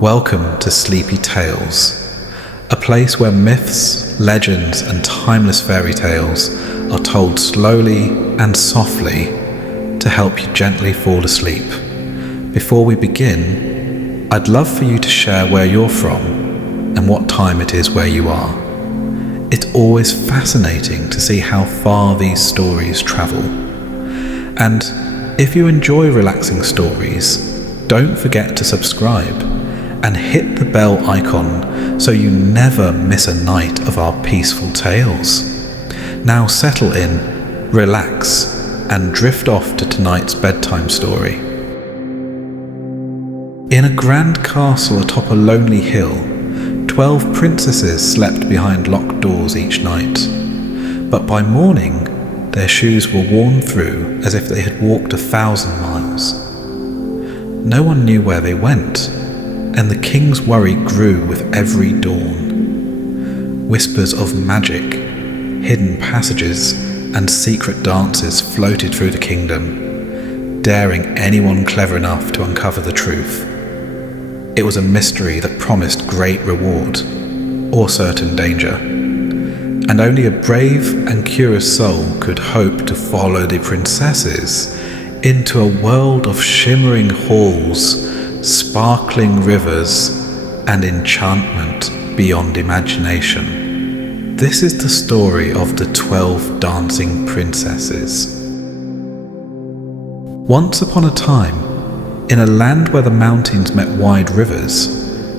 Welcome to Sleepy Tales, a place where myths, legends, and timeless fairy tales are told slowly and softly to help you gently fall asleep. Before we begin, I'd love for you to share where you're from and what time it is where you are. It's always fascinating to see how far these stories travel. And if you enjoy relaxing stories, don't forget to subscribe and hit the bell icon so you never miss a night of our peaceful tales. Now settle in, relax, and drift off to tonight's bedtime story. In a grand castle atop a lonely hill, 12 princesses slept behind locked doors each night. But by morning, their shoes were worn through as if they had walked 1,000 miles. No one knew where they went, and the king's worry grew with every dawn. Whispers of magic, hidden passages, and secret dances floated through the kingdom, daring anyone clever enough to uncover the truth. It was a mystery that promised great reward, or certain danger, and only a brave and curious soul could hope to follow the princesses into a world of shimmering halls, sparkling rivers, and enchantment beyond imagination. This is the story of the 12 dancing princesses. Once upon a time, in a land where the mountains met wide rivers,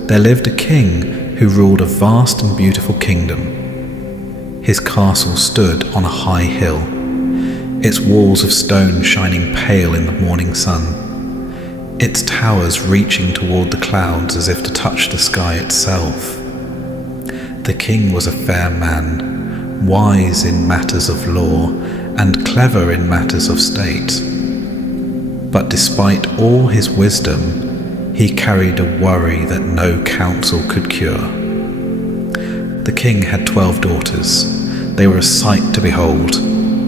there lived a king who ruled a vast and beautiful kingdom. His castle stood on a high hill, its walls of stone shining pale in the morning sun, its towers reaching toward the clouds as if to touch the sky itself. The king was a fair man, wise in matters of law and clever in matters of state. But despite all his wisdom, he carried a worry that no counsel could cure. The king had 12 daughters. They were a sight to behold,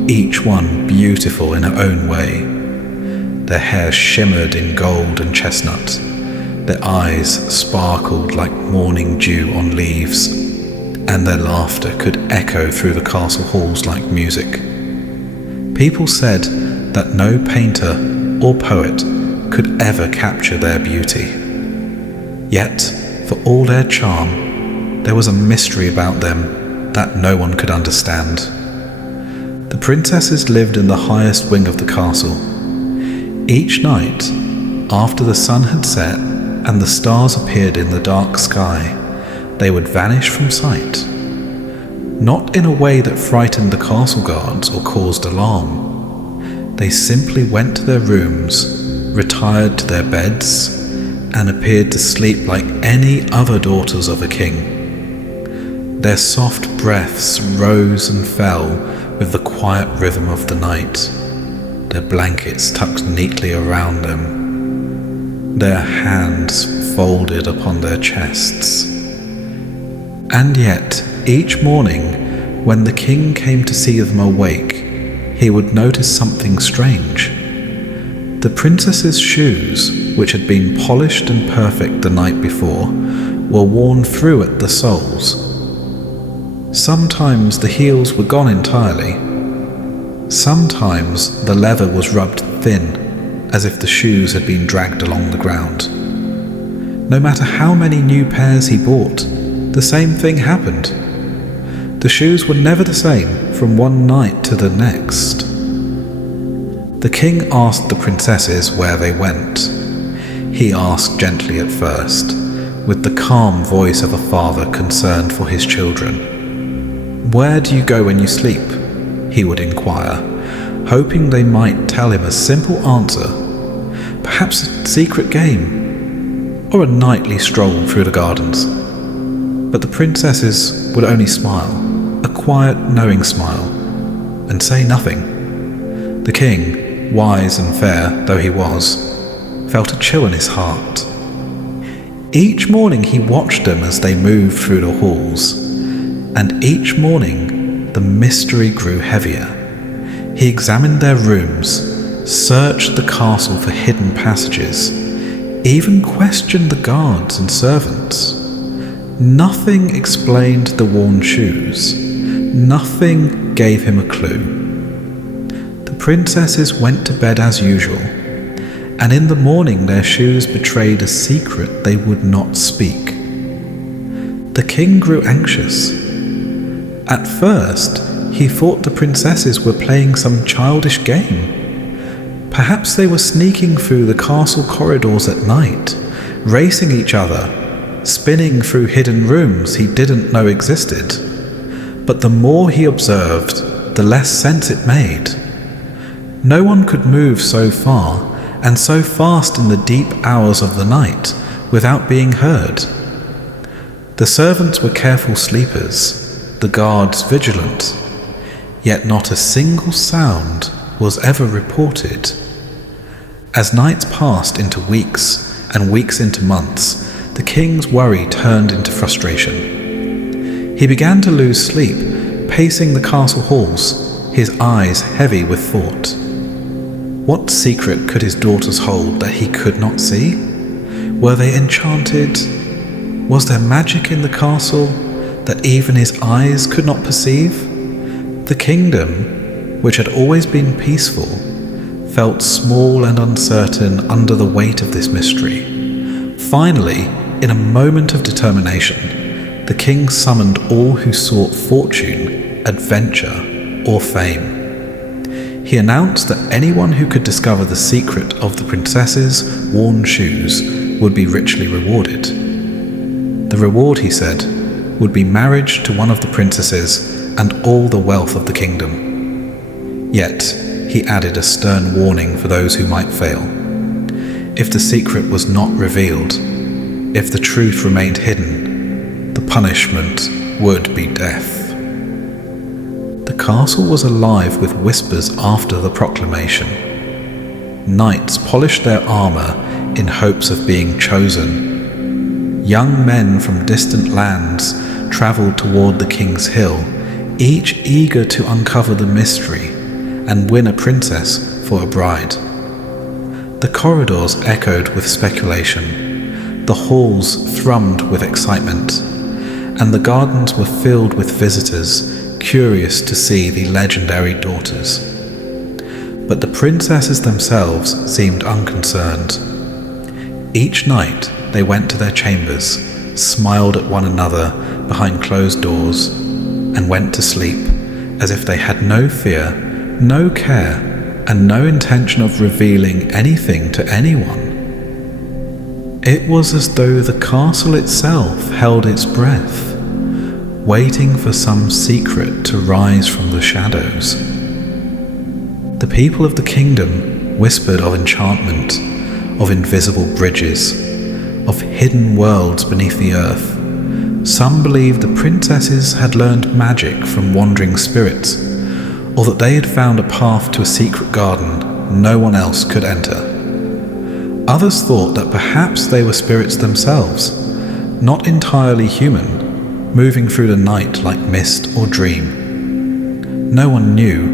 each one beautiful in her own way. Their hair shimmered in gold and chestnut. Their eyes sparkled like morning dew on leaves, and their laughter could echo through the castle halls like music. People said that no painter or poet could ever capture their beauty. Yet, for all their charm, there was a mystery about them that no one could understand. The princesses lived in the highest wing of the castle. Each night, after the sun had set and the stars appeared in the dark sky, they would vanish from sight. Not in a way that frightened the castle guards or caused alarm. They simply went to their rooms, retired to their beds, and appeared to sleep like any other daughters of a king. Their soft breaths rose and fell with the quiet rhythm of the night, their blankets tucked neatly around them, their hands folded upon their chests. And yet, each morning, when the king came to see them awake, he would notice something strange. The princesses' shoes, which had been polished and perfect the night before, were worn through at the soles. Sometimes the heels were gone entirely. Sometimes the leather was rubbed thin, as if the shoes had been dragged along the ground. No matter how many new pairs he bought, the same thing happened. The shoes were never the same from one night to the next. The king asked the princesses where they went. He asked gently at first, with the calm voice of a father concerned for his children. "Where do you go when you sleep?" he would inquire, hoping they might tell him a simple answer, perhaps a secret game, or a nightly stroll through the gardens. But the princesses would only smile, a quiet, knowing smile, and say nothing. The king, wise and fair though he was, felt a chill in his heart. Each morning he watched them as they moved through the halls, and each morning the mystery grew heavier. He examined their rooms, searched the castle for hidden passages, even questioned the guards and servants. Nothing explained the worn shoes. Nothing gave him a clue. The princesses went to bed as usual, and in the morning their shoes betrayed a secret they would not speak. The king grew anxious. At first, he thought the princesses were playing some childish game. Perhaps they were sneaking through the castle corridors at night, racing each other, spinning through hidden rooms he didn't know existed. But the more he observed, the less sense it made. No one could move so far and so fast in the deep hours of the night without being heard. The servants were careful sleepers, the guards vigilant, yet not a single sound was ever reported. As nights passed into weeks and weeks into months, the king's worry turned into frustration. He began to lose sleep, pacing the castle halls, his eyes heavy with thought. What secret could his daughters hold that he could not see? Were they enchanted? Was there magic in the castle that even his eyes could not perceive? The kingdom, which had always been peaceful, felt small and uncertain under the weight of this mystery. Finally, in a moment of determination, the king summoned all who sought fortune, adventure, or fame. He announced that anyone who could discover the secret of the princess's worn shoes would be richly rewarded. The reward, he said, would be marriage to one of the princesses and all the wealth of the kingdom. Yet, he added a stern warning for those who might fail. If the secret was not revealed, if the truth remained hidden, the punishment would be death. The castle was alive with whispers after the proclamation. Knights polished their armor in hopes of being chosen. Young men from distant lands traveled toward the King's Hill, each eager to uncover the mystery and win a princess for a bride. The corridors echoed with speculation, the halls thrummed with excitement, and the gardens were filled with visitors curious to see the legendary daughters. But the princesses themselves seemed unconcerned. Each night they went to their chambers, smiled at one another behind closed doors, and went to sleep as if they had no fear, no care, and no intention of revealing anything to anyone. It was as though the castle itself held its breath, waiting for some secret to rise from the shadows. The people of the kingdom whispered of enchantment, of invisible bridges, of hidden worlds beneath the earth. Some believed the princesses had learned magic from wandering spirits, or that they had found a path to a secret garden no one else could enter. Others thought that perhaps they were spirits themselves, not entirely human, moving through the night like mist or dream. No one knew,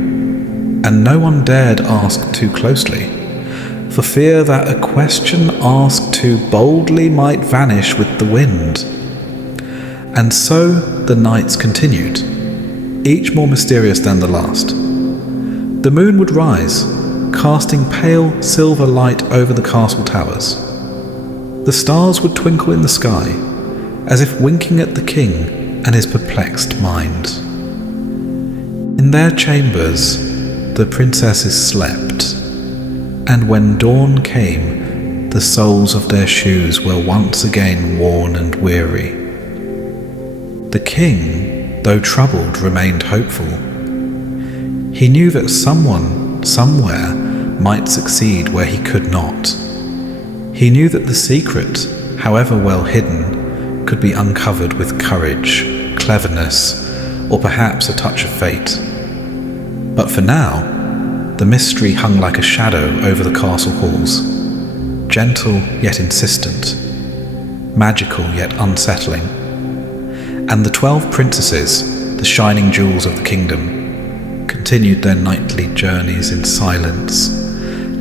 and no one dared ask too closely, for fear that a question asked too boldly might vanish with the wind. And so the nights continued, each more mysterious than the last. The moon would rise, casting pale silver light over the castle towers. The stars would twinkle in the sky, as if winking at the king and his perplexed mind. In their chambers, the princesses slept, and when dawn came, the soles of their shoes were once again worn and weary. The king, though troubled, remained hopeful. He knew that someone, somewhere, might succeed where he could not. He knew that the secret, however well hidden, could be uncovered with courage, cleverness, or perhaps a touch of fate. But for now, the mystery hung like a shadow over the castle halls, gentle yet insistent, magical yet unsettling. And the 12 princesses, the shining jewels of the kingdom, continued their nightly journeys in silence,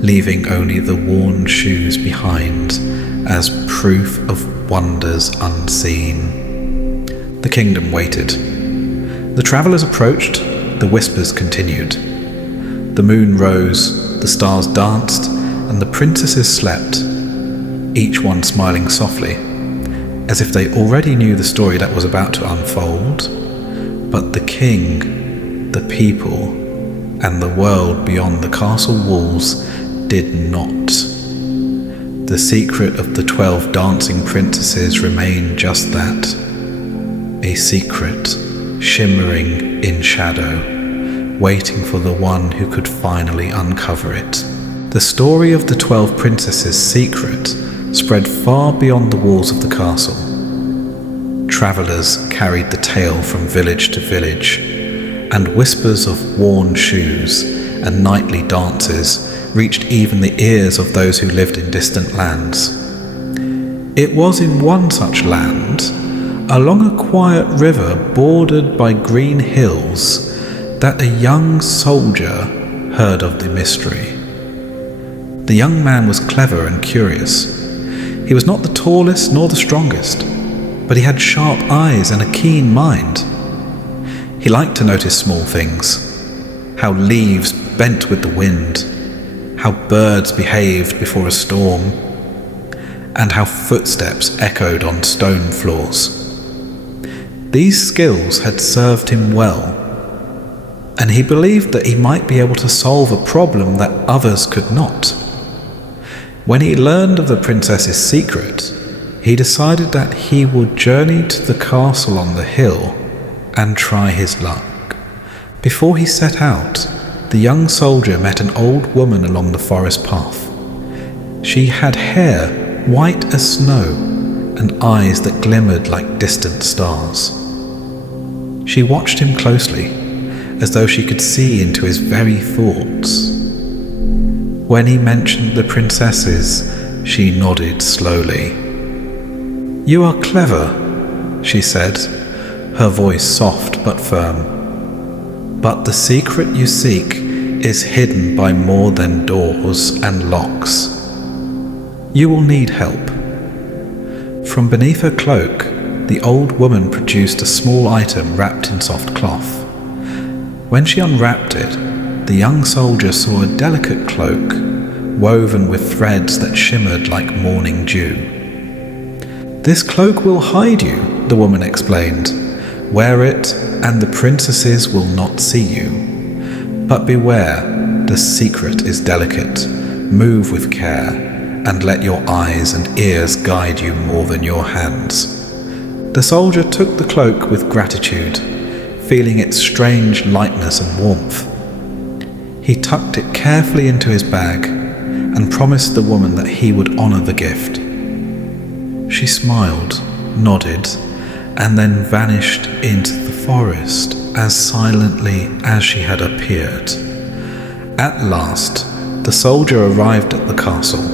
leaving only the worn shoes behind as proof of wonders unseen. The kingdom waited. The travellers approached, the whispers continued. The moon rose, the stars danced, and the princesses slept, each one smiling softly, as if they already knew the story that was about to unfold. But the king, the people, and the world beyond the castle walls did not. The secret of the 12 dancing princesses remained just that, a secret, shimmering in shadow, waiting for the one who could finally uncover it. The story of the 12 princesses' secret spread far beyond the walls of the castle. Travellers carried the tale from village to village, and whispers of worn shoes and nightly dances reached even the ears of those who lived in distant lands. It was in one such land, along a quiet river bordered by green hills, that a young soldier heard of the mystery. The young man was clever and curious. He was not the tallest nor the strongest, but he had sharp eyes and a keen mind. He liked to notice small things, how leaves bent with the wind, how birds behaved before a storm, and how footsteps echoed on stone floors. These skills had served him well, and he believed that he might be able to solve a problem that others could not. When he learned of the princess's secret, he decided that he would journey to the castle on the hill and try his luck. Before he set out, the young soldier met an old woman along the forest path. She had hair white as snow and eyes that glimmered like distant stars. She watched him closely, as though she could see into his very thoughts. When he mentioned the princesses, she nodded slowly. "You are clever," she said, her voice soft but firm. "But the secret you seek is hidden by more than doors and locks. You will need help." From beneath her cloak, the old woman produced a small item wrapped in soft cloth. When she unwrapped it, the young soldier saw a delicate cloak, woven with threads that shimmered like morning dew. "This cloak will hide you," the woman explained. "Wear it, and the princesses will not see you. But beware, the secret is delicate. Move with care, and let your eyes and ears guide you more than your hands." The soldier took the cloak with gratitude, feeling its strange lightness and warmth. He tucked it carefully into his bag and promised the woman that he would honor the gift. She smiled, nodded, and then vanished into the forest as silently as she had appeared. At last, the soldier arrived at the castle.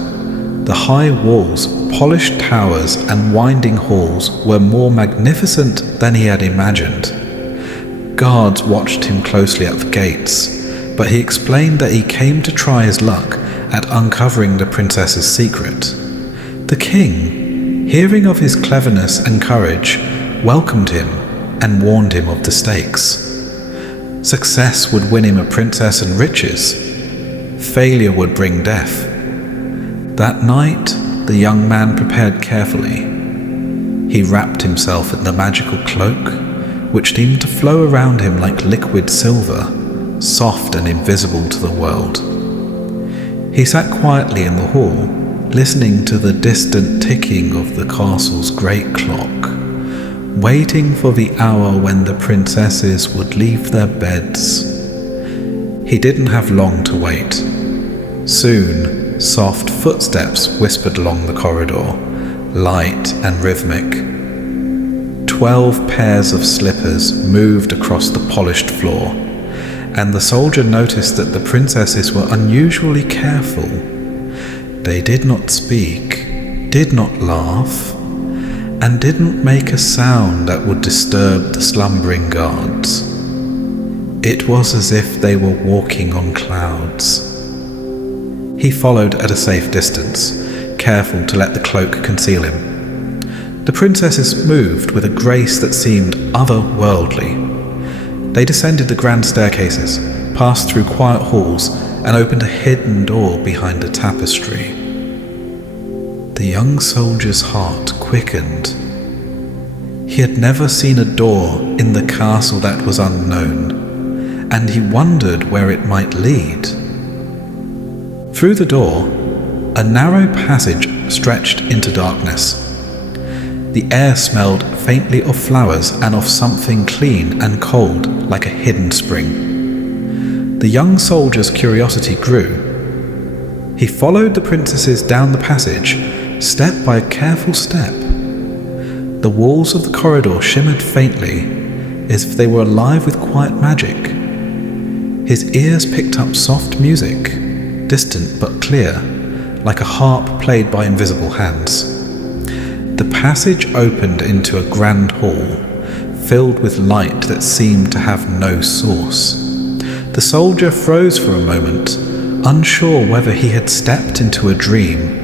The high walls, polished towers, and winding halls were more magnificent than he had imagined. Guards watched him closely at the gates, but he explained that he came to try his luck at uncovering the princess's secret. The king, hearing of his cleverness and courage, welcomed him and warned him of the stakes. Success would win him a princess and riches. Failure would bring death. That night, the young man prepared carefully. He wrapped himself in the magical cloak, which seemed to flow around him like liquid silver, soft and invisible to the world. He sat quietly in the hall, listening to the distant ticking of the castle's great clock, waiting for the hour when the princesses would leave their beds. He didn't have long to wait. Soon, soft footsteps whispered along the corridor, light and rhythmic. 12 pairs of slippers moved across the polished floor, and the soldier noticed that the princesses were unusually careful. They did not speak, did not laugh, and didn't make a sound that would disturb the slumbering guards. It was as if they were walking on clouds. He followed at a safe distance, careful to let the cloak conceal him. The princesses moved with a grace that seemed otherworldly. They descended the grand staircases, passed through quiet halls, and opened a hidden door behind a tapestry. The young soldier's heart quickened. He had never seen a door in the castle that was unknown, and he wondered where it might lead. Through the door, a narrow passage stretched into darkness. The air smelled faintly of flowers and of something clean and cold like a hidden spring. The young soldier's curiosity grew. He followed the princesses down the passage, step by careful step. The walls of the corridor shimmered faintly, as if they were alive with quiet magic. His ears picked up soft music, distant but clear, like a harp played by invisible hands. The passage opened into a grand hall, filled with light that seemed to have no source. The soldier froze for a moment, unsure whether he had stepped into a dream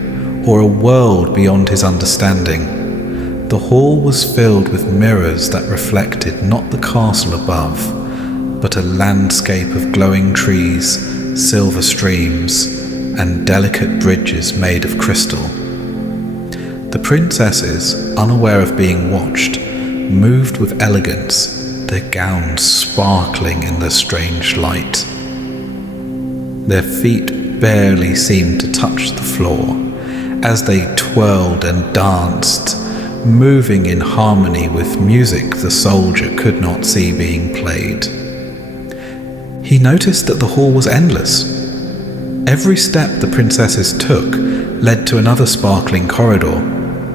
or a world beyond his understanding. The hall was filled with mirrors that reflected not the castle above, but a landscape of glowing trees, silver streams, and delicate bridges made of crystal. The princesses, unaware of being watched, moved with elegance, their gowns sparkling in the strange light. Their feet barely seemed to touch the floor as they twirled and danced, moving in harmony with music the soldier could not see being played. He noticed that the hall was endless. Every step the princesses took led to another sparkling corridor,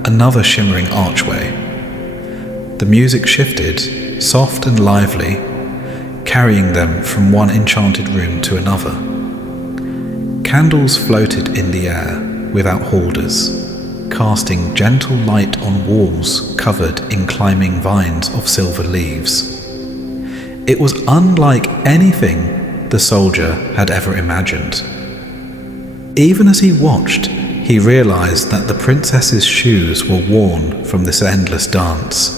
another shimmering archway. The music shifted, soft and lively, carrying them from one enchanted room to another. Candles floated in the air without holders, casting gentle light on walls covered in climbing vines of silver leaves. It was unlike anything the soldier had ever imagined. Even as he watched, he realized that the princesses' shoes were worn from this endless dance.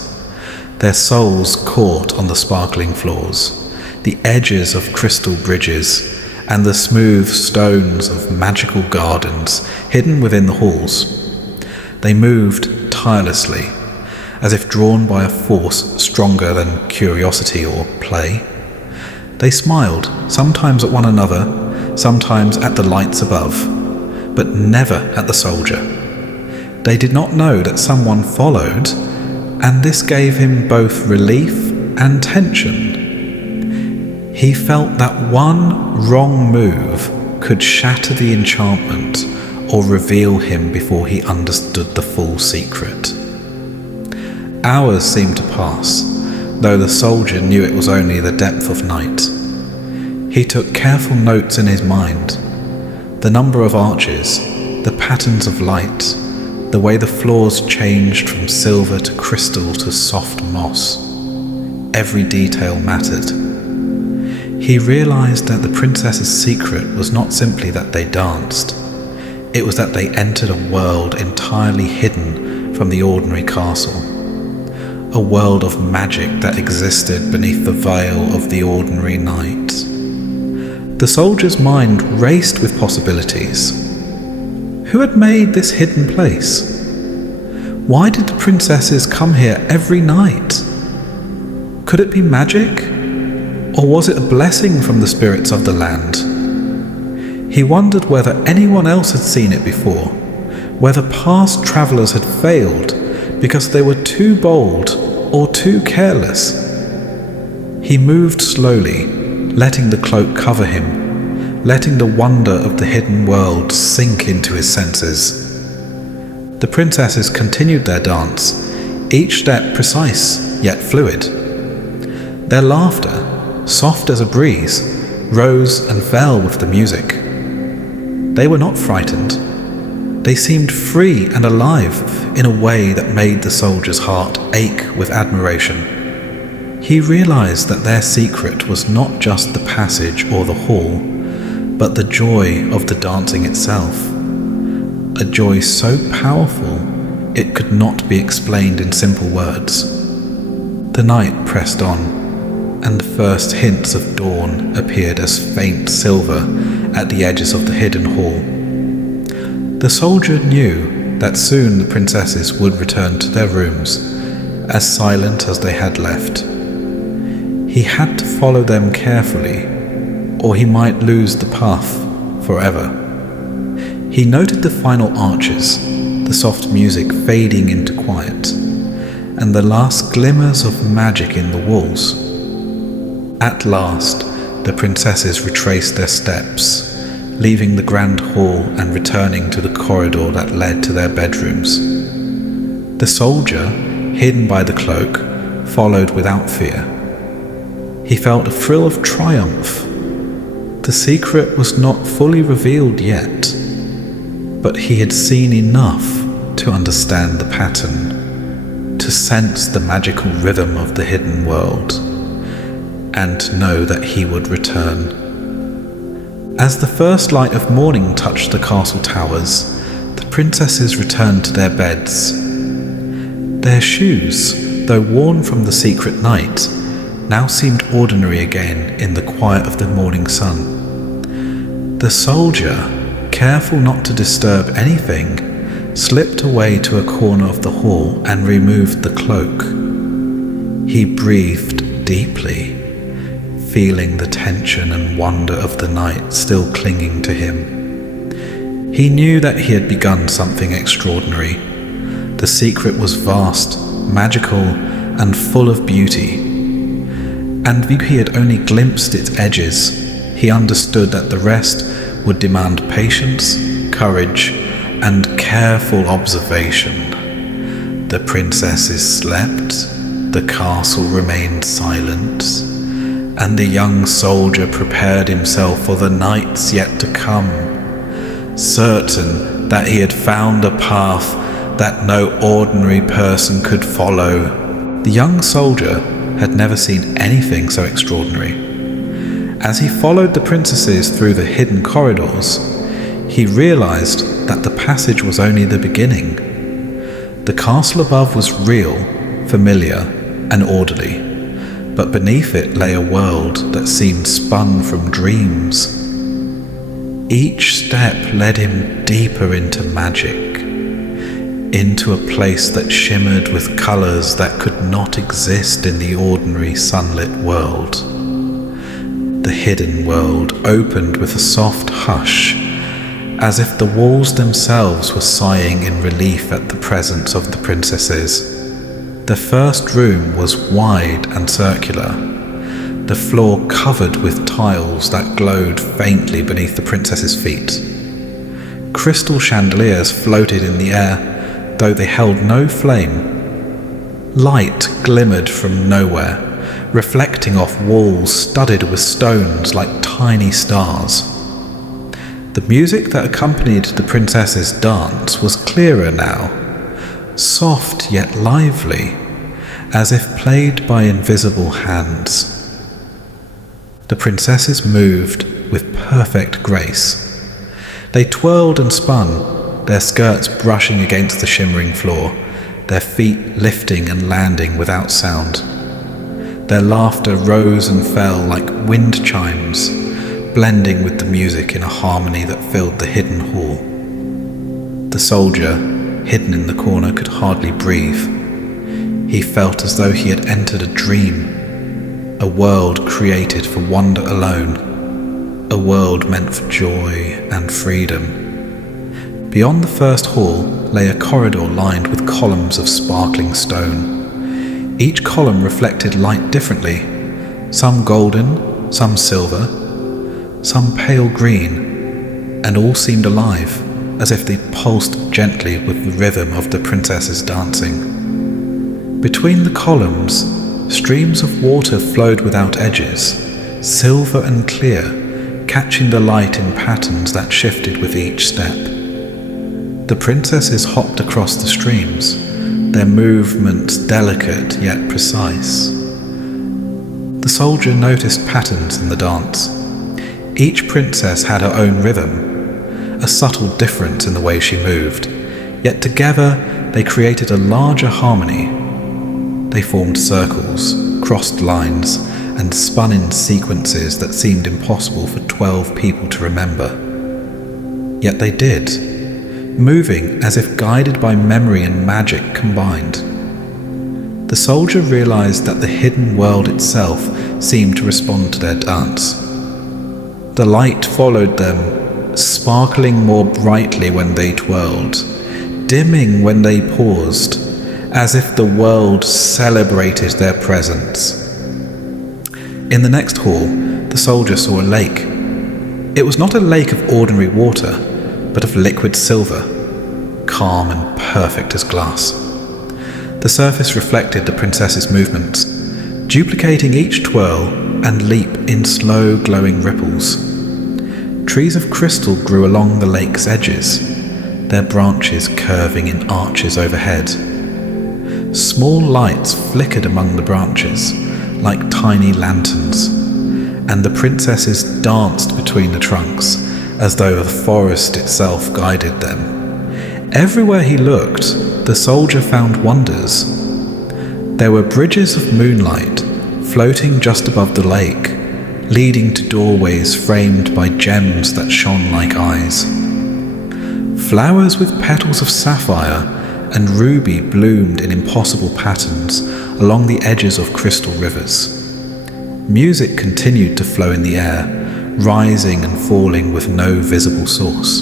Their soles caught on the sparkling floors, the edges of crystal bridges, and the smooth stones of magical gardens hidden within the halls. They moved tirelessly, as if drawn by a force stronger than curiosity or play. They smiled, sometimes at one another, sometimes at the lights above, but never at the soldier. They did not know that someone followed, and this gave him both relief and tension. He felt that one wrong move could shatter the enchantment or reveal him before he understood the full secret. Hours seemed to pass, though the soldier knew it was only the depth of night. He took careful notes in his mind. The number of arches, the patterns of light, the way the floors changed from silver to crystal to soft moss. Every detail mattered. He realized that the princess's secret was not simply that they danced. It was that they entered a world entirely hidden from the ordinary castle. A world of magic that existed beneath the veil of the ordinary night. The soldier's mind raced with possibilities. Who had made this hidden place? Why did the princesses come here every night? Could it be magic? Or was it a blessing from the spirits of the land? He wondered whether anyone else had seen it before, whether past travelers had failed because they were too bold or too careless. He moved slowly, letting the cloak cover him, letting the wonder of the hidden world sink into his senses. The princesses continued their dance, each step precise yet fluid. Their laughter, soft as a breeze, rose and fell with the music. They were not frightened. They seemed free and alive in a way that made the soldier's heart ache with admiration. He realized that their secret was not just the passage or the hall, but the joy of the dancing itself. a joy so powerful it could not be explained in simple words. The night pressed on, and the first hints of dawn appeared as faint silver at the edges of the hidden hall. The soldier knew that soon the princesses would return to their rooms, as silent as they had left. He had to follow them carefully, or he might lose the path forever. He noted the final arches, the soft music fading into quiet, and the last glimmers of magic in the walls. At last, the princesses retraced their steps, leaving the grand hall and returning to the corridor that led to their bedrooms. The soldier, hidden by the cloak, followed without fear. He felt a thrill of triumph. The secret was not fully revealed yet, but he had seen enough to understand the pattern, to sense the magical rhythm of the hidden world, and to know that he would return. As the first light of morning touched the castle towers, the princesses returned to their beds. Their shoes, though worn from the secret night, now seemed ordinary again in the quiet of the morning sun. The soldier, careful not to disturb anything, slipped away to a corner of the hall and removed the cloak. He breathed deeply, feeling the tension and wonder of the night still clinging to him. He knew that he had begun something extraordinary. The secret was vast, magical, and full of beauty. And though he had only glimpsed its edges, he understood that the rest would demand patience, courage, and careful observation. The princesses slept, the castle remained silent, and the young soldier prepared himself for the nights yet to come, certain that he had found a path that no ordinary person could follow. The young soldier had never seen anything so extraordinary. As he followed the princesses through the hidden corridors, he realized that the passage was only the beginning. The castle above was real, familiar, and orderly, but beneath it lay a world that seemed spun from dreams. Each step led him deeper into magic, into a place that shimmered with colors that could not exist in the ordinary sunlit world. The hidden world opened with a soft hush, as if the walls themselves were sighing in relief at the presence of the princesses. The first room was wide and circular, the floor covered with tiles that glowed faintly beneath the princesses' feet. Crystal chandeliers floated in the air, though they held no flame. Light glimmered from nowhere, reflecting off walls studded with stones like tiny stars. The music that accompanied the princesses' dance was clearer now, soft yet lively, as if played by invisible hands. The princesses moved with perfect grace. They twirled and spun, their skirts brushing against the shimmering floor, their feet lifting and landing without sound. Their laughter rose and fell like wind chimes, blending with the music in a harmony that filled the hidden hall. The soldier, hidden in the corner, could hardly breathe. He felt as though he had entered a dream, a world created for wonder alone, a world meant for joy and freedom. Beyond the first hall lay a corridor lined with columns of sparkling stone. Each column reflected light differently, some golden, some silver, some pale green, and all seemed alive, as if they pulsed gently with the rhythm of the princesses dancing. Between the columns, streams of water flowed without edges, silver and clear, catching the light in patterns that shifted with each step. The princesses hopped across the streams, their movements delicate yet precise. The soldier noticed patterns in the dance. Each princess had her own rhythm, a subtle difference in the way she moved, yet together they created a larger harmony. They formed circles, crossed lines, and spun in sequences that seemed impossible for 12 people to remember. Yet they did, moving as if guided by memory and magic combined. The soldier realized that the hidden world itself seemed to respond to their dance. The light followed them, sparkling more brightly when they twirled, dimming when they paused, as if the world celebrated their presence. In the next hall, the soldier saw a lake. It was not a lake of ordinary water, but of liquid silver, calm and perfect as glass. The surface reflected the princess's movements, duplicating each twirl and leap in slow glowing ripples. Trees of crystal grew along the lake's edges, their branches curving in arches overhead. Small lights flickered among the branches, like tiny lanterns, and the princesses danced between the trunks, as though the forest itself guided them. Everywhere he looked, the soldier found wonders. There were bridges of moonlight floating just above the lake, leading to doorways framed by gems that shone like eyes. Flowers with petals of sapphire and ruby bloomed in impossible patterns along the edges of crystal rivers. Music continued to flow in the air, rising and falling with no visible source.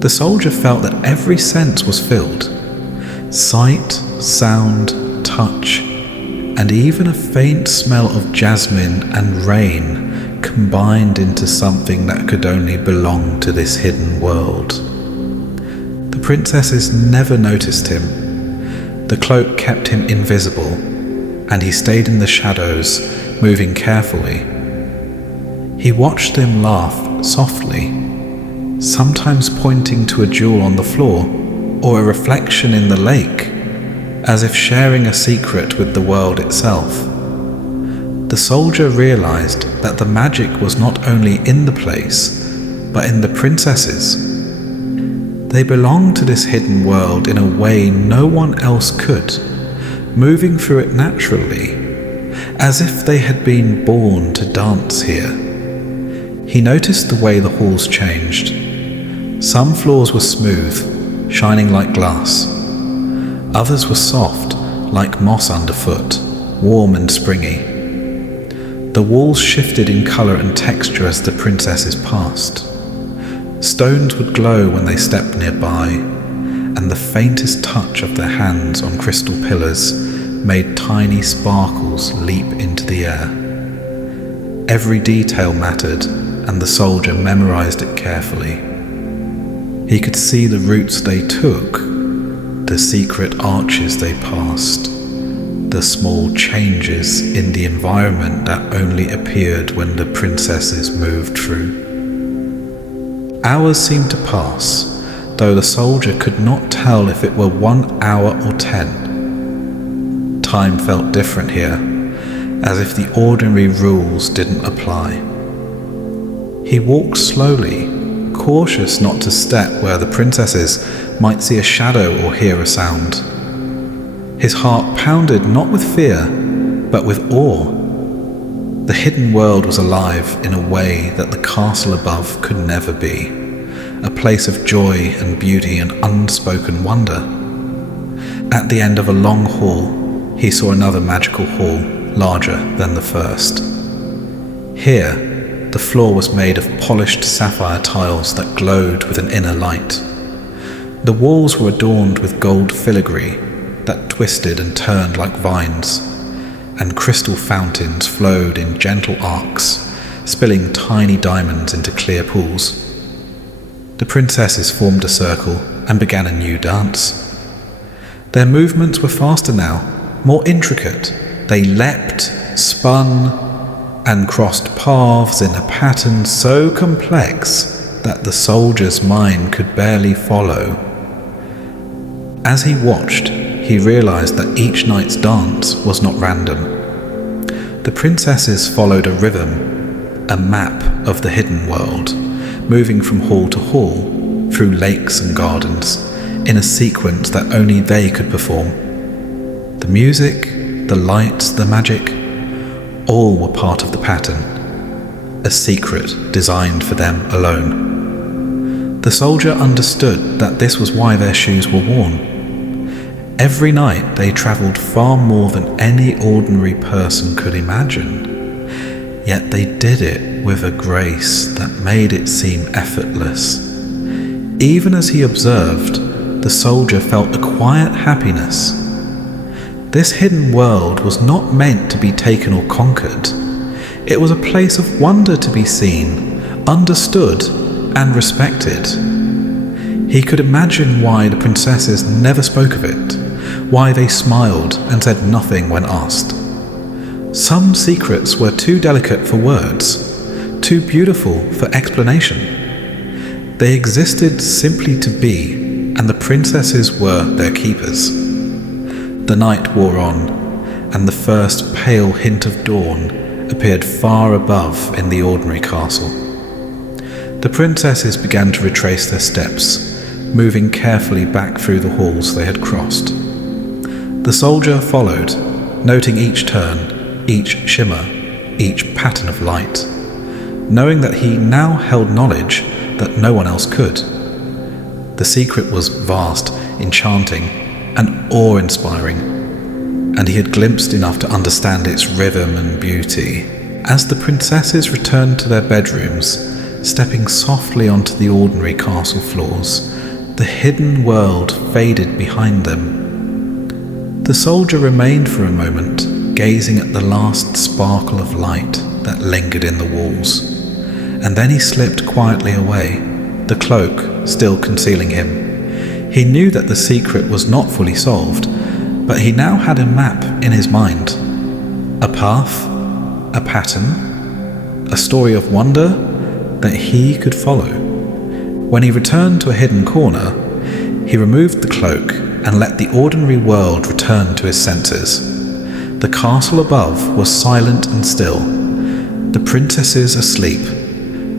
The soldier felt that every sense was filled. Sight, sound, touch, and even a faint smell of jasmine and rain combined into something that could only belong to this hidden world. The princesses never noticed him. The cloak kept him invisible, and he stayed in the shadows, moving carefully. He watched them laugh softly, sometimes pointing to a jewel on the floor or a reflection in the lake, as if sharing a secret with the world itself. The soldier realized that the magic was not only in the place, but in the princesses. They belonged to this hidden world in a way no one else could, moving through it naturally, as if they had been born to dance here. He noticed the way the halls changed. Some floors were smooth, shining like glass. Others were soft, like moss underfoot, warm and springy. The walls shifted in color and texture as the princesses passed. Stones would glow when they stepped nearby, and the faintest touch of their hands on crystal pillars made tiny sparkles leap into the air. Every detail mattered, and the soldier memorized it carefully. He could see the routes they took, the secret arches they passed, the small changes in the environment that only appeared when the princesses moved through. Hours seemed to pass, though the soldier could not tell if it were 1 hour or 10. Time felt different here, as if the ordinary rules didn't apply. He walked slowly, cautious not to step where the princesses might see a shadow or hear a sound. His heart pounded not with fear, but with awe. The hidden world was alive in a way that the castle above could never be, a place of joy and beauty and unspoken wonder. At the end of a long hall, he saw another magical hall, larger than the first. Here, the floor was made of polished sapphire tiles that glowed with an inner light. The walls were adorned with gold filigree that twisted and turned like vines, and crystal fountains flowed in gentle arcs, spilling tiny diamonds into clear pools. The princesses formed a circle and began a new dance. Their movements were faster now, more intricate. They leapt, spun, and crossed paths in a pattern so complex that the soldier's mind could barely follow. As he watched, he realized that each night's dance was not random. The princesses followed a rhythm, a map of the hidden world, moving from hall to hall, through lakes and gardens, in a sequence that only they could perform. The music, the lights, the magic, all were part of the pattern, a secret designed for them alone. The soldier understood that this was why their shoes were worn. Every night they travelled far more than any ordinary person could imagine, yet they did it with a grace that made it seem effortless. Even as he observed, the soldier felt a quiet happiness. This hidden world was not meant to be taken or conquered. It was a place of wonder to be seen, understood, and respected. He could imagine why the princesses never spoke of it, why they smiled and said nothing when asked. Some secrets were too delicate for words, too beautiful for explanation. They existed simply to be, and the princesses were their keepers. The night wore on, and the first pale hint of dawn appeared far above in the ordinary castle. The princesses began to retrace their steps, moving carefully back through the halls they had crossed. The soldier followed, noting each turn, each shimmer, each pattern of light, knowing that he now held knowledge that no one else could. The secret was vast, enchanting, and awe-inspiring, and he had glimpsed enough to understand its rhythm and beauty. As the princesses returned to their bedrooms, stepping softly onto the ordinary castle floors, the hidden world faded behind them. The soldier remained for a moment, gazing at the last sparkle of light that lingered in the walls, and then he slipped quietly away, the cloak still concealing him. He knew that the secret was not fully solved, but he now had a map in his mind. A path, a pattern, a story of wonder that he could follow. When he returned to a hidden corner, he removed the cloak and let the ordinary world return to his senses. The castle above was silent and still, the princesses asleep,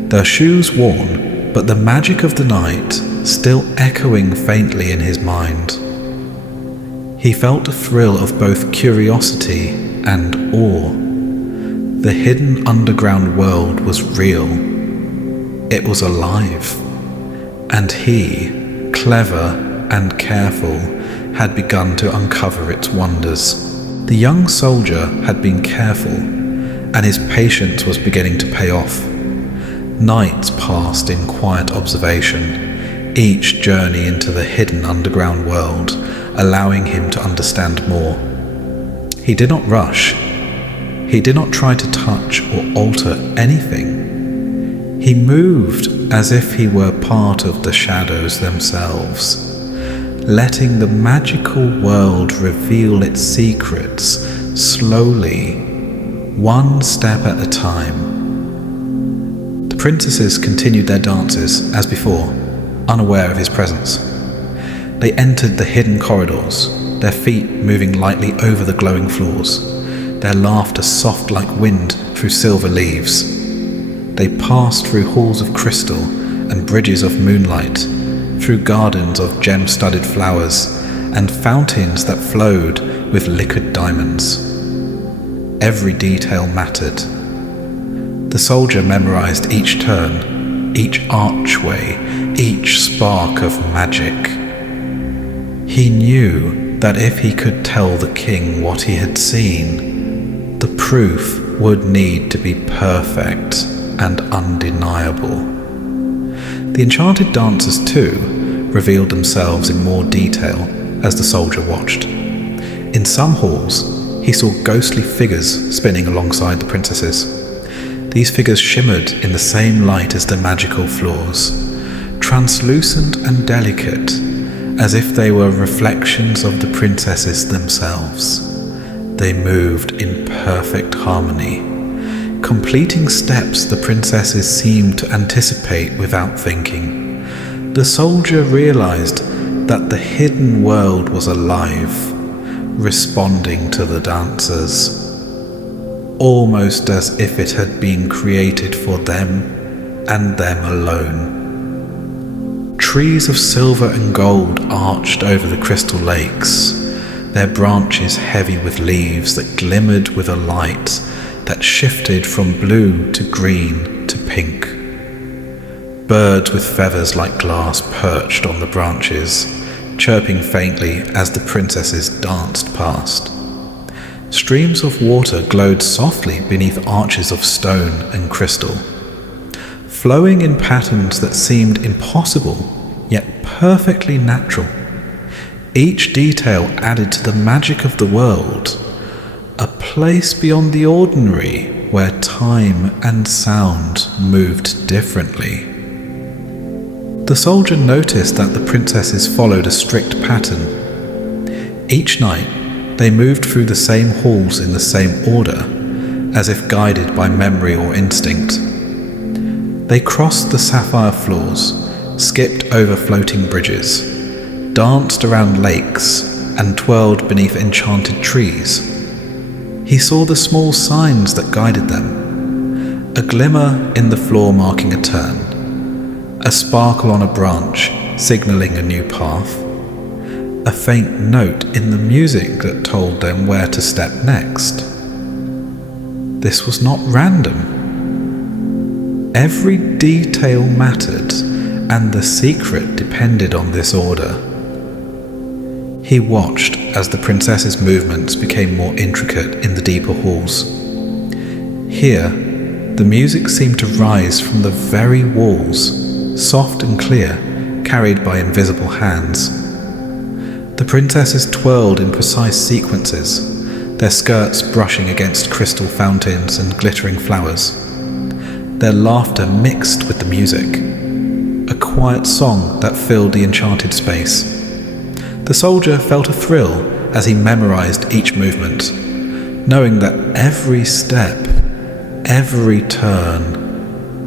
their shoes worn, but the magic of the night still echoing faintly in his mind. He felt a thrill of both curiosity and awe. The hidden underground world was real. It was alive. And he, clever and careful, had begun to uncover its wonders. The young soldier had been careful, and his patience was beginning to pay off. Nights passed in quiet observation, each journey into the hidden underground world, allowing him to understand more. He did not rush. He did not try to touch or alter anything. He moved as if he were part of the shadows themselves, letting the magical world reveal its secrets slowly, one step at a time. The princesses continued their dances as before, unaware of his presence. They entered the hidden corridors, their feet moving lightly over the glowing floors, their laughter soft like wind through silver leaves. They passed through halls of crystal and bridges of moonlight, through gardens of gem-studded flowers and fountains that flowed with liquid diamonds. Every detail mattered. The soldier memorized each turn, each archway, each spark of magic. He knew that if he could tell the king what he had seen, the proof would need to be perfect and undeniable. The enchanted dancers, too, revealed themselves in more detail as the soldier watched. In some halls, he saw ghostly figures spinning alongside the princesses. These figures shimmered in the same light as the magical floors, translucent and delicate, as if they were reflections of the princesses themselves. They moved in perfect harmony, completing steps the princesses seemed to anticipate without thinking. The soldier realized that the hidden world was alive, responding to the dancers, almost as if it had been created for them and them alone. Trees of silver and gold arched over the crystal lakes, their branches heavy with leaves that glimmered with a light that shifted from blue to green to pink. Birds with feathers like glass perched on the branches, chirping faintly as the princesses danced past. Streams of water glowed softly beneath arches of stone and crystal, flowing in patterns that seemed impossible, yet perfectly natural. Each detail added to the magic of the world, a place beyond the ordinary where time and sound moved differently. The soldier noticed that the princesses followed a strict pattern. Each night, they moved through the same halls in the same order, as if guided by memory or instinct. They crossed the sapphire floors, skipped over floating bridges, danced around lakes, and twirled beneath enchanted trees. He saw the small signs that guided them, a glimmer in the floor marking a turn, a sparkle on a branch signaling a new path, a faint note in the music that told them where to step next. This was not random. Every detail mattered, and the secret depended on this order. He watched as the princesses' movements became more intricate in the deeper halls. Here, the music seemed to rise from the very walls, soft and clear, carried by invisible hands. The princesses twirled in precise sequences, their skirts brushing against crystal fountains and glittering flowers. Their laughter mixed with the music, a quiet song that filled the enchanted space. The soldier felt a thrill as he memorized each movement, knowing that every step, every turn,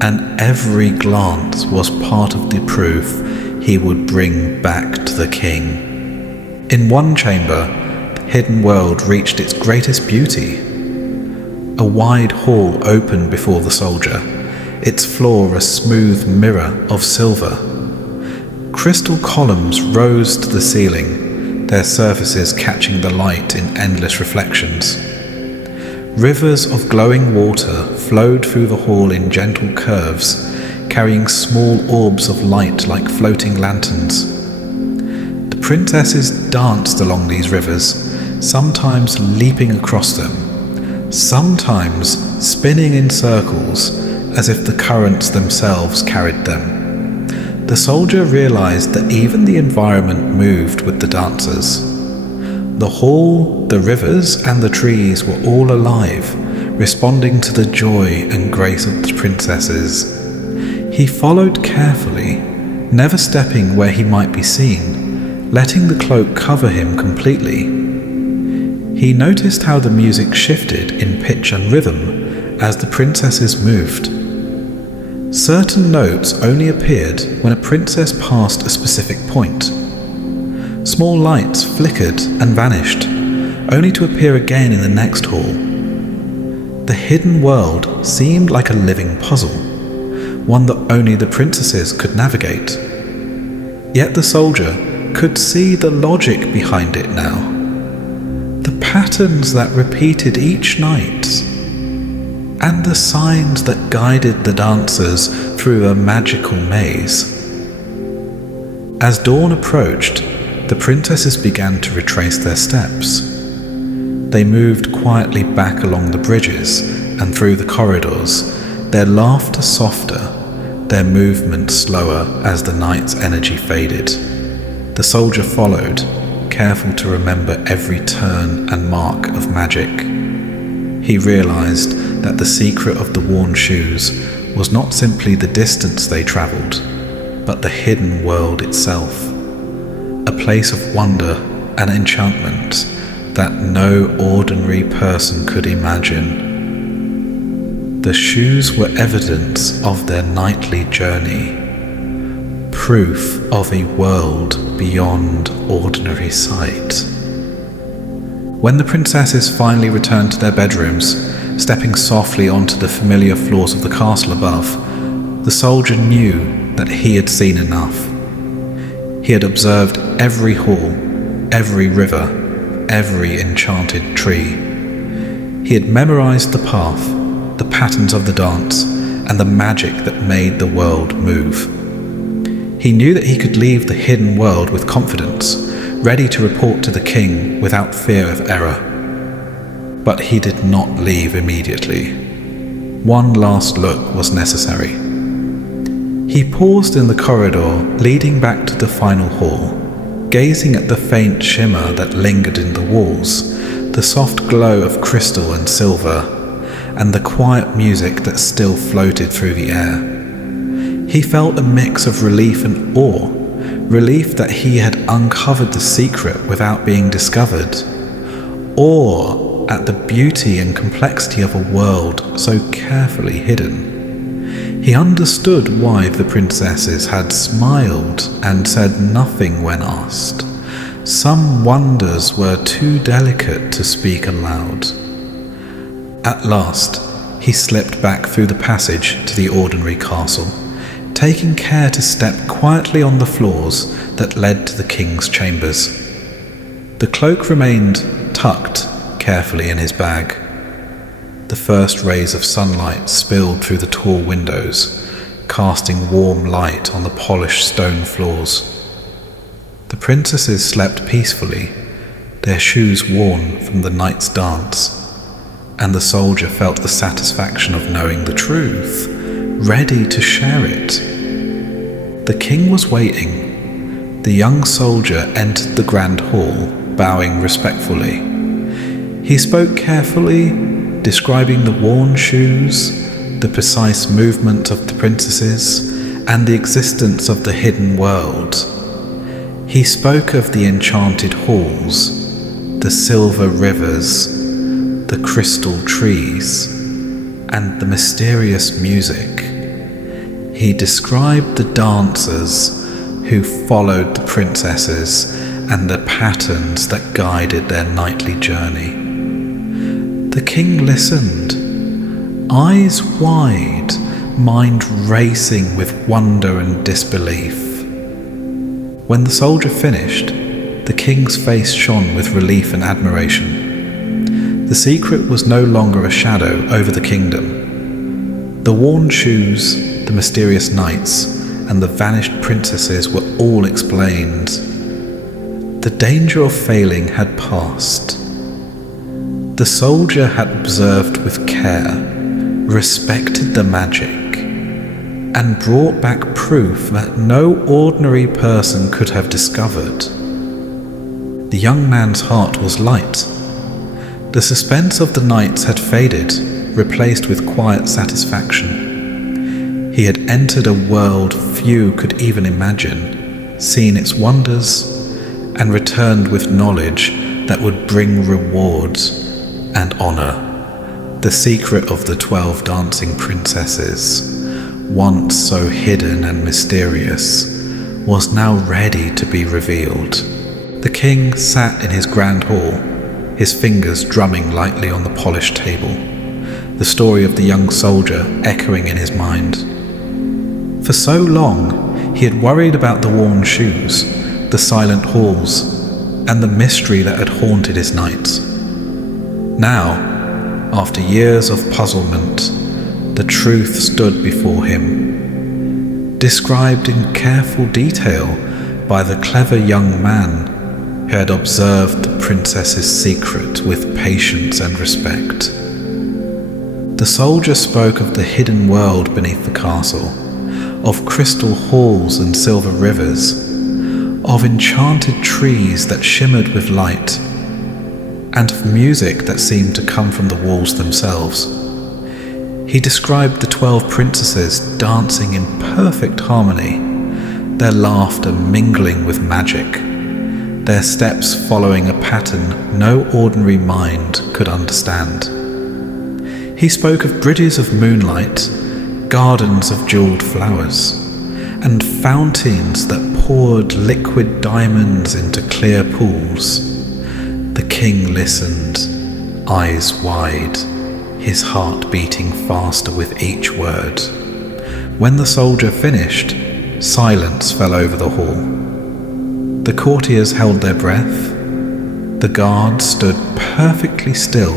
and every glance was part of the proof he would bring back to the king. In one chamber, the hidden world reached its greatest beauty. A wide hall opened before the soldier, its floor a smooth mirror of silver. Crystal columns rose to the ceiling, their surfaces catching the light in endless reflections. Rivers of glowing water flowed through the hall in gentle curves, carrying small orbs of light like floating lanterns. The princesses danced along these rivers, sometimes leaping across them, sometimes spinning in circles as if the currents themselves carried them. The soldier realized that even the environment moved with the dancers. The hall, the rivers, and the trees were all alive, responding to the joy and grace of the princesses. He followed carefully, never stepping where he might be seen, letting the cloak cover him completely. He noticed how the music shifted in pitch and rhythm as the princesses moved. Certain notes only appeared when a princess passed a specific point. Small lights flickered and vanished, only to appear again in the next hall. The hidden world seemed like a living puzzle, one that only the princesses could navigate. Yet the soldier could see the logic behind it now. The patterns that repeated each night, and the signs that guided the dancers through a magical maze. As dawn approached, the princesses began to retrace their steps. They moved quietly back along the bridges and through the corridors, their laughter softer, their movement slower as the night's energy faded. The soldier followed, careful to remember every turn and mark of magic. He realized that the secret of the worn shoes was not simply the distance they traveled, but the hidden world itself, a place of wonder and enchantment that no ordinary person could imagine. The shoes were evidence of their nightly journey, proof of a world beyond ordinary sight. When the princesses finally returned to their bedrooms, stepping softly onto the familiar floors of the castle above, The soldier knew that he had seen enough. He had observed every hall, every river, every enchanted tree. He had memorized the path, the patterns of the dance, and the magic that made the world move. He knew that he could leave the hidden world with confidence, ready to report to the king without fear of error. But he did not leave immediately. One last look was necessary. He paused in the corridor leading back to the final hall, gazing at the faint shimmer that lingered in the walls, the soft glow of crystal and silver, and the quiet music that still floated through the air. He felt a mix of relief and awe, relief that he had uncovered the secret without being discovered, awe at the beauty and complexity of a world so carefully hidden. He understood why the princesses had smiled and said nothing when asked. Some wonders were too delicate to speak aloud. At last, he slipped back through the passage to the ordinary castle, taking care to step quietly on the floors that led to the king's chambers. The cloak remained tucked carefully in his bag. The first rays of sunlight spilled through the tall windows, casting warm light on the polished stone floors. The princesses slept peacefully, their shoes worn from the night's dance, and the soldier felt the satisfaction of knowing the truth, ready to share it. The king was waiting. The young soldier entered the grand hall, bowing respectfully. He spoke carefully, describing the worn shoes, the precise movement of the princesses, and the existence of the hidden world. He spoke of the enchanted halls, the silver rivers, the crystal trees, and the mysterious music. He described the dancers who followed the princesses and the patterns that guided their nightly journey. The king listened, eyes wide, mind racing with wonder and disbelief. When the soldier finished, the king's face shone with relief and admiration. The secret was no longer a shadow over the kingdom. The worn shoes, the mysterious knights, and the vanished princesses were all explained. The danger of failing had passed. The soldier had observed with care, respected the magic, and brought back proof that no ordinary person could have discovered. The young man's heart was light. The suspense of the nights had faded, replaced with quiet satisfaction. He had entered a world few could even imagine, seen its wonders, and returned with knowledge that would bring rewards and honor. The secret of the 12 dancing princesses, once so hidden and mysterious, was now ready to be revealed. The king sat in his grand hall, his fingers drumming lightly on the polished table, the story of the young soldier echoing in his mind. For so long, he had worried about the worn shoes, the silent halls, and the mystery that had haunted his nights. Now, after years of puzzlement, the truth stood before him, described in careful detail by the clever young man who had observed the princess's secret with patience and respect. The soldier spoke of the hidden world beneath the castle, of crystal halls and silver rivers, of enchanted trees that shimmered with light, and of music that seemed to come from the walls themselves. He described the 12 princesses dancing in perfect harmony, their laughter mingling with magic, their steps following a pattern no ordinary mind could understand. He spoke of bridges of moonlight, gardens of jeweled flowers, and fountains that poured liquid diamonds into clear pools. The king listened, eyes wide, his heart beating faster with each word. When the soldier finished, silence fell over the hall. The courtiers held their breath, the guards stood perfectly still,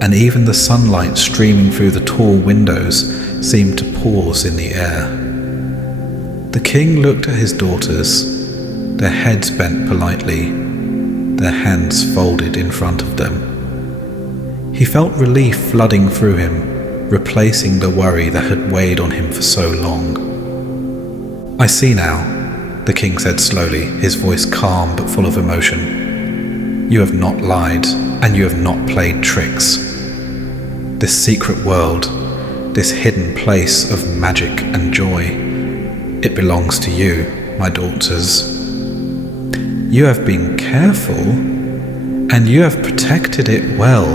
and even the sunlight streaming through the tall windows seemed to pause in the air. The king looked at his daughters, their heads bent politely, their hands folded in front of them. He felt relief flooding through him, replacing the worry that had weighed on him for so long. "I see now," the king said slowly, his voice calm but full of emotion. "You have not lied, and you have not played tricks. This secret world, this hidden place of magic and joy, it belongs to you, my daughters. You have been careful, and you have protected it well.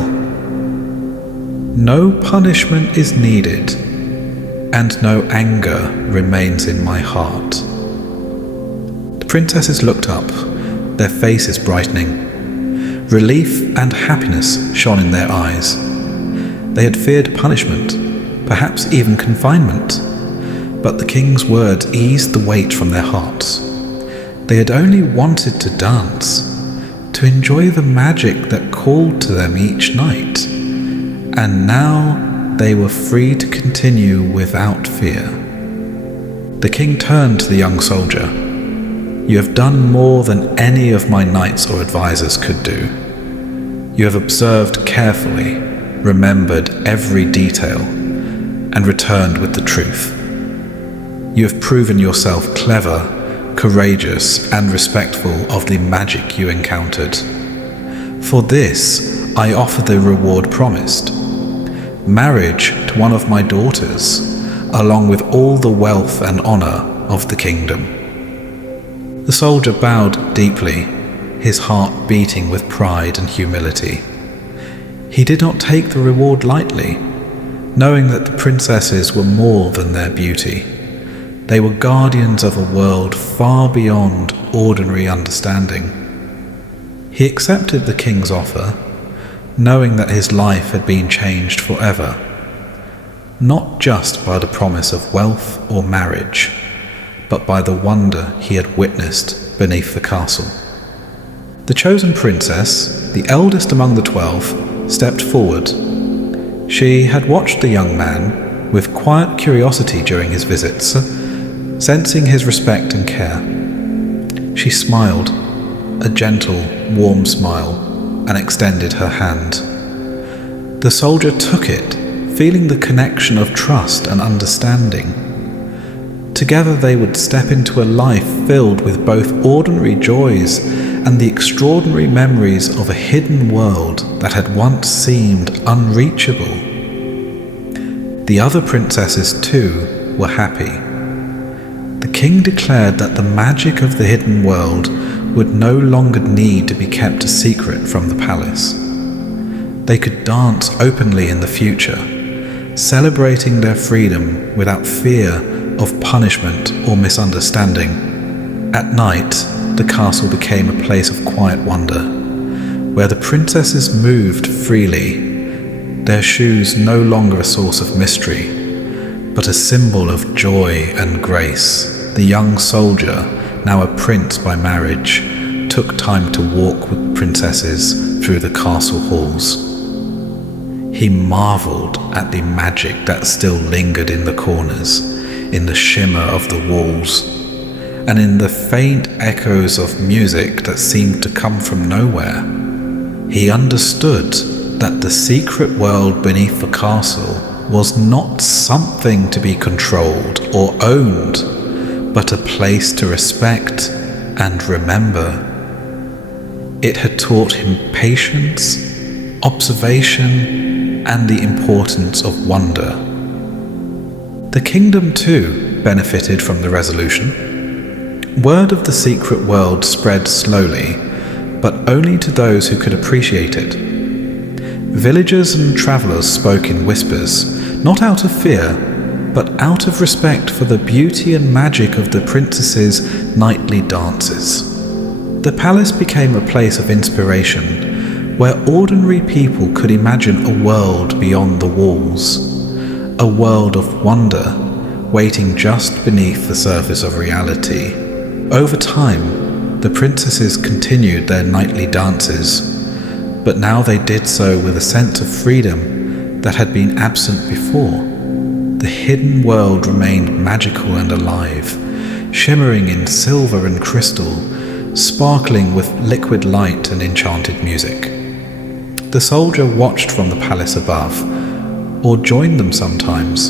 No punishment is needed, and no anger remains in my heart." The princesses looked up, their faces brightening. Relief and happiness shone in their eyes. They had feared punishment, perhaps even confinement, but the king's words eased the weight from their hearts. They had only wanted to dance, to enjoy the magic that called to them each night, and now they were free to continue without fear. The king turned to the young soldier. "You have done more than any of my knights or advisors could do. You have observed carefully, remembered every detail, and returned with the truth. You have proven yourself clever, courageous, and respectful of the magic you encountered. For this, I offer the reward promised: marriage to one of my daughters, along with all the wealth and honor of the kingdom." The soldier bowed deeply, his heart beating with pride and humility. He did not take the reward lightly, knowing that the princesses were more than their beauty. They were guardians of a world far beyond ordinary understanding. He accepted the king's offer, knowing that his life had been changed forever, not just by the promise of wealth or marriage, but by the wonder he had witnessed beneath the castle. The chosen princess, the eldest among the 12, stepped forward. She had watched the young man with quiet curiosity during his visits, sensing his respect and care. She smiled, a gentle, warm smile, and extended her hand. The soldier took it, feeling the connection of trust and understanding. Together they would step into a life filled with both ordinary joys and the extraordinary memories of a hidden world that had once seemed unreachable. The other princesses, too, were happy. The king declared that the magic of the hidden world would no longer need to be kept a secret from the palace. They could dance openly in the future, celebrating their freedom without fear of punishment or misunderstanding. At night, the castle became a place of quiet wonder, where the princesses moved freely, their shoes no longer a source of mystery, but a symbol of joy and grace. The young soldier, now a prince by marriage, took time to walk with princesses through the castle halls. He marveled at the magic that still lingered in the corners, in the shimmer of the walls, and in the faint echoes of music that seemed to come from nowhere. He understood that the secret world beneath the castle was not something to be controlled or owned, but a place to respect and remember. It had taught him patience, observation, and the importance of wonder. The kingdom, too, benefited from the resolution. Word of the secret world spread slowly, but only to those who could appreciate it. Villagers and travelers spoke in whispers, not out of fear, but out of respect for the beauty and magic of the princesses' nightly dances. The palace became a place of inspiration, where ordinary people could imagine a world beyond the walls, a world of wonder waiting just beneath the surface of reality. Over time, the princesses continued their nightly dances, but now they did so with a sense of freedom that had been absent before. The hidden world remained magical and alive, shimmering in silver and crystal, sparkling with liquid light and enchanted music. The soldier watched from the palace above, or joined them sometimes,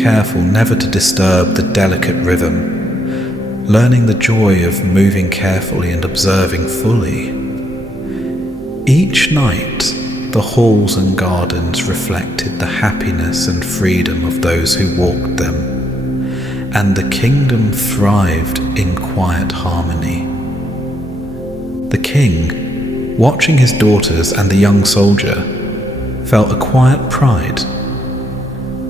careful never to disturb the delicate rhythm, learning the joy of moving carefully and observing fully. Each night, the halls and gardens reflected the happiness and freedom of those who walked them, and the kingdom thrived in quiet harmony. The king, watching his daughters and the young soldier, felt a quiet pride.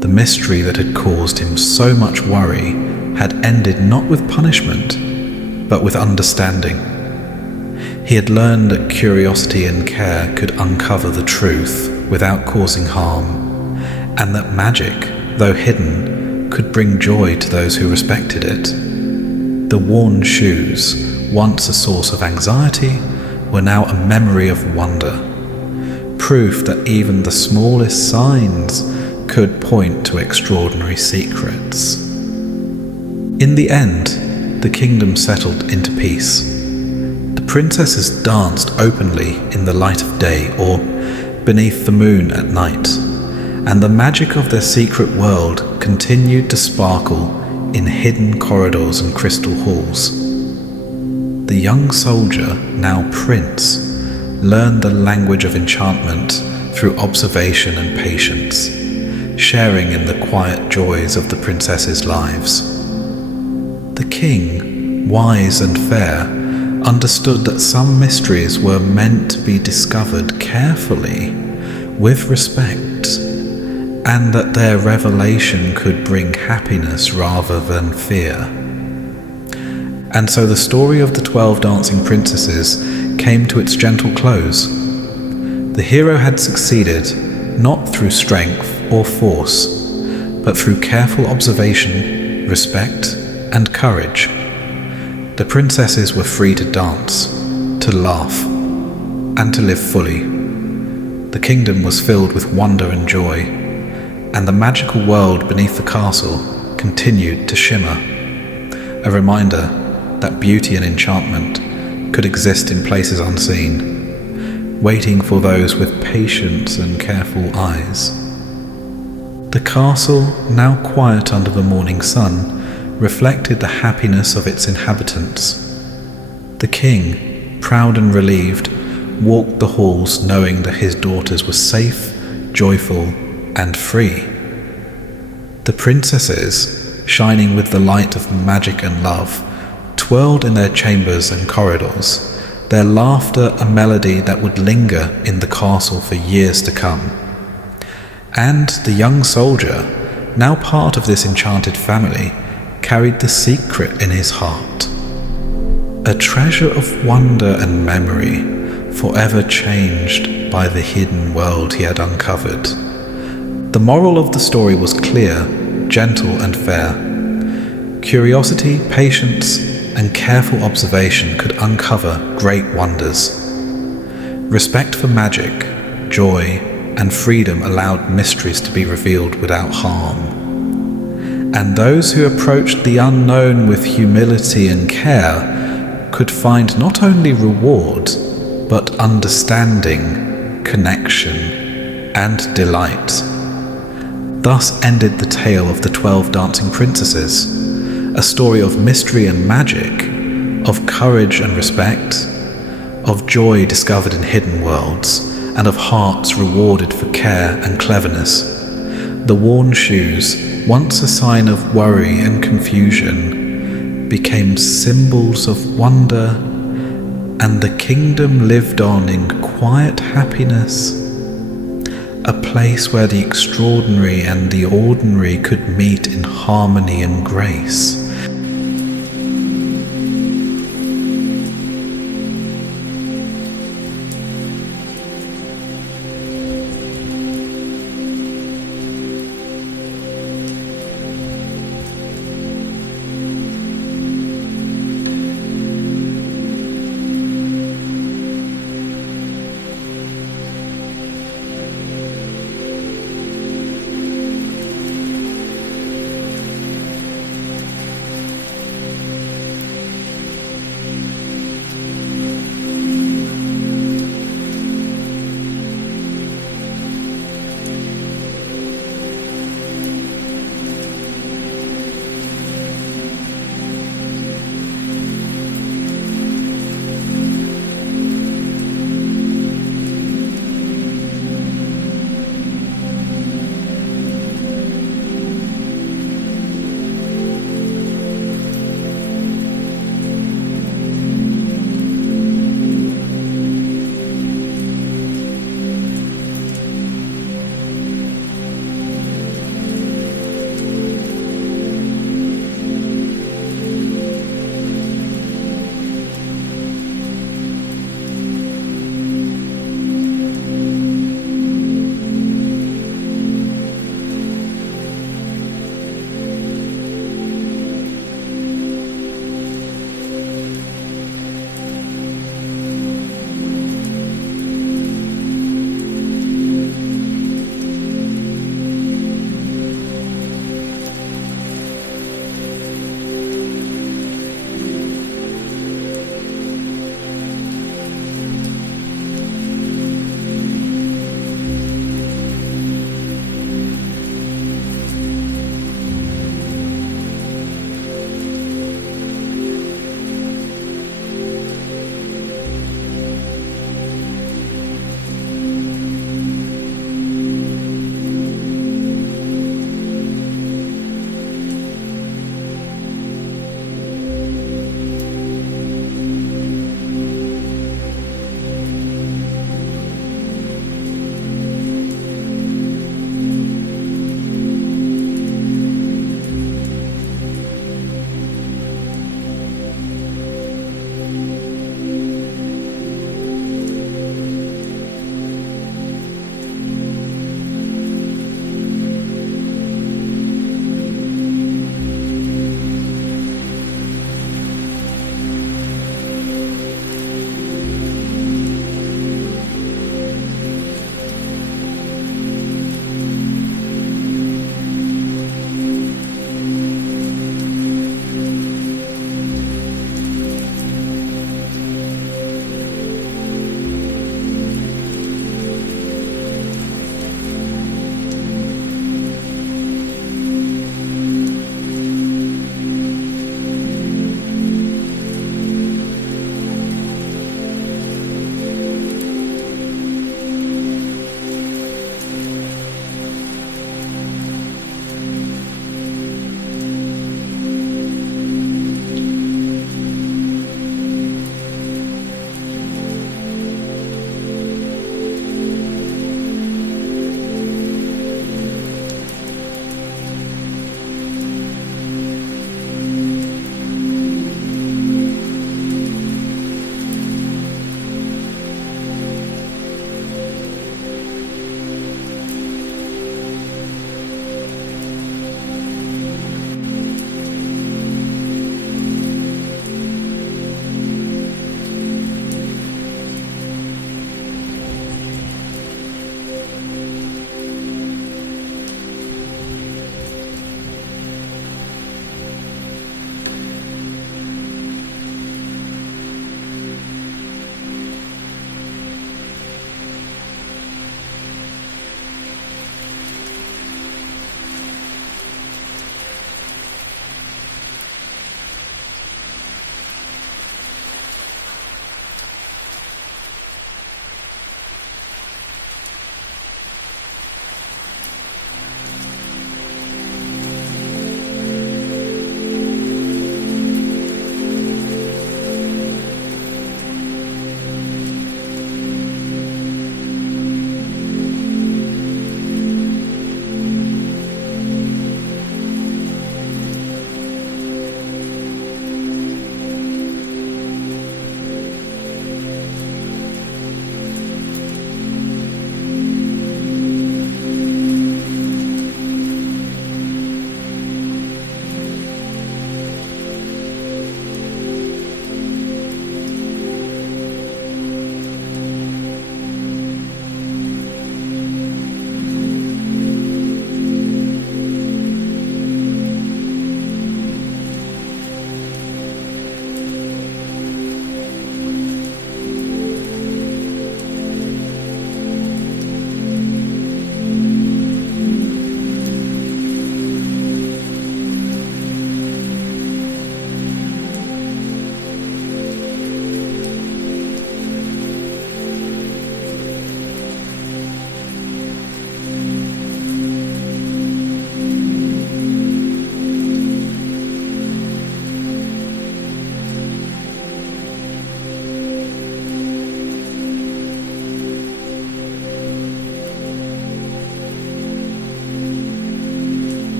The mystery that had caused him so much worry had ended not with punishment, but with understanding. He had learned that curiosity and care could uncover the truth without causing harm, and that magic, though hidden, could bring joy to those who respected it. The worn shoes, once a source of anxiety, were now a memory of wonder, proof that even the smallest signs could point to extraordinary secrets. In the end, the kingdom settled into peace. The princesses danced openly in the light of day or beneath the moon at night, and the magic of their secret world continued to sparkle in hidden corridors and crystal halls. The young soldier, now prince, learned the language of enchantment through observation and patience, sharing in the quiet joys of the princesses' lives. The king, wise and fair, understood that some mysteries were meant to be discovered carefully, with respect, and that their revelation could bring happiness rather than fear. And so the story of the 12 dancing princesses came to its gentle close. The hero had succeeded not through strength or force, but through careful observation, respect, and courage. The princesses were free to dance, to laugh, and to live fully. The kingdom was filled with wonder and joy, and the magical world beneath the castle continued to shimmer, a reminder that beauty and enchantment could exist in places unseen, waiting for those with patience and careful eyes. The castle, now quiet under the morning sun, reflected the happiness of its inhabitants. The king, proud and relieved, walked the halls knowing that his daughters were safe, joyful, and free. The princesses, shining with the light of magic and love, twirled in their chambers and corridors, their laughter a melody that would linger in the castle for years to come. And the young soldier, now part of this enchanted family, carried the secret in his heart, a treasure of wonder and memory, forever changed by the hidden world he had uncovered. The moral of the story was clear, gentle, and fair. Curiosity, patience, and careful observation could uncover great wonders. Respect for magic, joy, and freedom allowed mysteries to be revealed without harm. And those who approached the unknown with humility and care could find not only reward, but understanding, connection, and delight. Thus ended the tale of the 12 dancing princesses, a story of mystery and magic, of courage and respect, of joy discovered in hidden worlds, and of hearts rewarded for care and cleverness. The worn shoes, once a sign of worry and confusion, became symbols of wonder, and the kingdom lived on in quiet happiness, a place where the extraordinary and the ordinary could meet in harmony and grace.